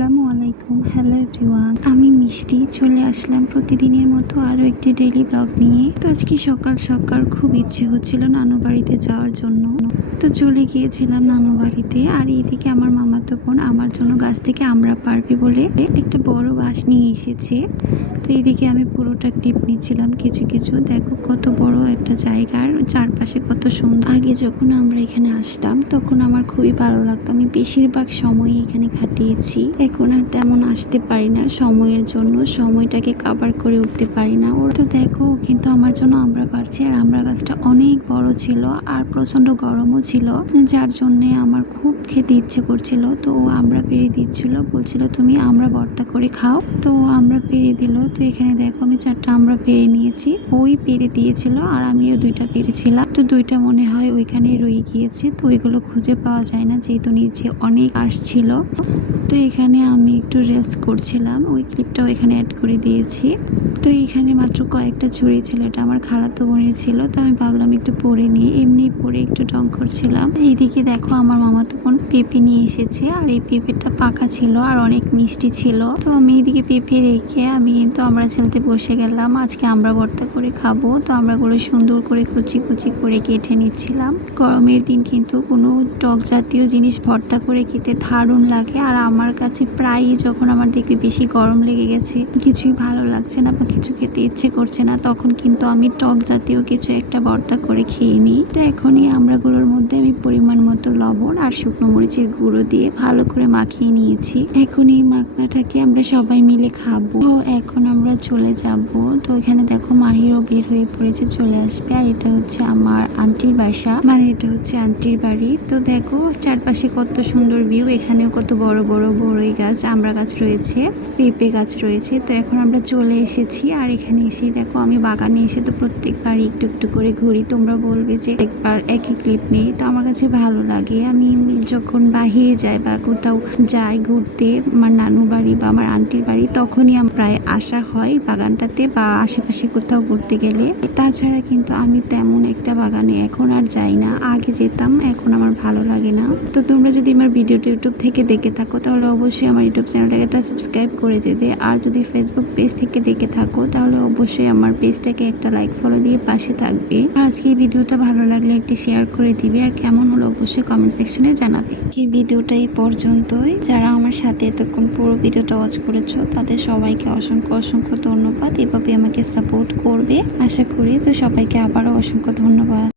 আসসালামু আলাইকুম। Hello everyone, আমি মিষ্টি চলে আসলাম প্রতিদিনের মতো আরও একটি ডেইলি ব্লগ নিয়ে। তো আজকে সকাল সকাল খুব ইচ্ছে হচ্ছিল নানু বাড়িতে যাওয়ার জন্য, তো চলে গিয়েছিলাম নানু বাড়িতে। আর এইদিকে আমার মামাতো বোন আমার জন্য গাছ থেকে আমরা পারবে বলে একটা বড় বাঁশ নিয়ে এসেছে। তো এইদিকে আমি পুরোটা ক্লিপ নিচ্ছিলাম কিছু কিছু। দেখো কত বড় একটা জায়গার চারপাশে কত সুন্দর। আগে যখন আমরা এখানে আসতাম তখন আমার খুবই ভালো লাগতো, আমি বেশিরভাগ সময় এখানে কাটিয়েছি। এখন আর তেমন আসতে পারি না সময়ের জন্য, সময়টাকে কাভার করে উঠতে পারি না। ওর তো দেখো কিন্তু আমার জন্য আমরা পারছি, আর আমরা গাছটা অনেক বড় ছিল আর প্রচন্ড গরমও ছিল, যার জন্য আমার খুব খেতে ইচ্ছে করছিল। তো ও আমরা পেরে দিচ্ছিল, বলছিল তুমি আমরা ভর্তা করে খাও। তো আমরা পেরে দিল। তো এখানে দেখো আমি 4টা আমরা পেরে নিয়েছি, ওই পেরে দিয়েছিল আর আমিও 2টা পেরেছিলাম। তো 2টা মনে হয় ওইখানে রয়ে গিয়েছে, তো ওইগুলো খুঁজে পাওয়া যায় না যেহেতু নিচে অনেক আসছিল। তো এখানে আমি একটু রিলস করছিলাম, ওই ক্লিপটাও এখানে অ্যাড করে দিয়েছি। তো এখানে মাত্র কয়েকটা ছুরি ছিল, এটা আমার খালাতো বোনের ছিল। তো আমি ভাবলাম একটু পরে নিই, এমনি পরে একটু ঢং করছিলাম। এইদিকে দেখো আমার মামাতো বোন পেঁপে নিয়ে এসেছে, আর এই পেঁপেটা পাকা ছিল আর অনেক মিষ্টি ছিল। তো আমি এইদিকে পেঁপে রেখে আমি কিন্তু আমরা ছেলতে বসে গেলাম। আজকে আমরা ভর্তা করে খাবো, তো আমরাগুলো সুন্দর করে কুচি কুচি করে কেটে নিচ্ছিলাম। গরমের দিন কিন্তু কোনো টক জাতীয় জিনিস ভর্তা করে খেতে দারুণ লাগে। আর আমার কাছে প্রায়ই যখন আমার দেখবে বেশি গরম লেগে গেছে, কিছুই ভালো লাগছে না বা কিছু খেতে ইচ্ছে করছে না, তখন কিন্তু আমি টক জাতীয় কিছু একটা ভর্তা করে খেয়ে নিই। তো এখনই আমড়াগুলোর মধ্যে আমি পরিমাণ মতো লবণ আর শুকনো মরিচের গুঁড়ো দিয়ে ভালো করে মাখিয়ে নিয়েছি। এখন এই মাখনাটাকে আমরা সবাই মিলে খাবো। তো এখন আমরা চলে যাব। তো এখানে দেখো মাহিরও বের হয়ে পড়েছে, চলে আসবে। আর এটা হচ্ছে আমার আন্টির বাসা, মানে এটা হচ্ছে আন্টির বাড়ি। তো দেখো চারপাশে কত সুন্দর ভিউ, এখানেও কত বড় বড় বড়ই গাছ, আমড়া গাছ রয়েছে, পেঁপে গাছ রয়েছে। তো এখন আমরা চলে এসেছি। আর এখানে এসে দেখো আমি বাগানে এসে তো প্রত্যেকবারই একটু একটু করে ঘুরি। তোমরা বলবে যে একবার একই ক্লিপ নেই, তো আমার কাছে ভালো লাগে। আমি যখন বাহিরে যাই বা কোথাও যাই ঘুরতে, আমার নানু বাড়ি বা আমার আন্টির বাড়ি, তখনই প্রায় আসা হয় বাগানটাতে বা আশেপাশে কোথাও ঘুরতে গেলে। তাছাড়া কিন্তু আমি তেমন একটা বাগানে এখন আর যাই না, আগে যেতাম, এখন আমার ভালো লাগে না। তো তোমরা যদি আমার ভিডিওটা ইউটিউব থেকে দেখে থাকো তাহলে অবশ্যই আমার ইউটিউব চ্যানেলটাকে একটা সাবস্ক্রাইব করে দেবে। আর যদি ফেসবুক পেজ থেকে দেখে থাকো তাহলে অবশ্যই আমার পেজটাকে একটা লাইক ফলো দিয়ে পাশে থাকবে। আর আজকের ভিডিওটা ভালো লাগলে একটি শেয়ার করে দিবে, আর কেমন হলো অবশ্যই কমেন্ট সেকশনে জানাবে। এই ভিডিওটা এই পর্যন্তই। যারা আমার সাথে এতক্ষণ পুরো ভিডিওটা ওয়াচ করেছো তাদের সবাইকে অসংখ্য অসংখ্য ধন্যবাদ। এভাবে আমাকে সাপোর্ট করবে আশা করি। তো সবাইকে আবারও অসংখ্য ধন্যবাদ।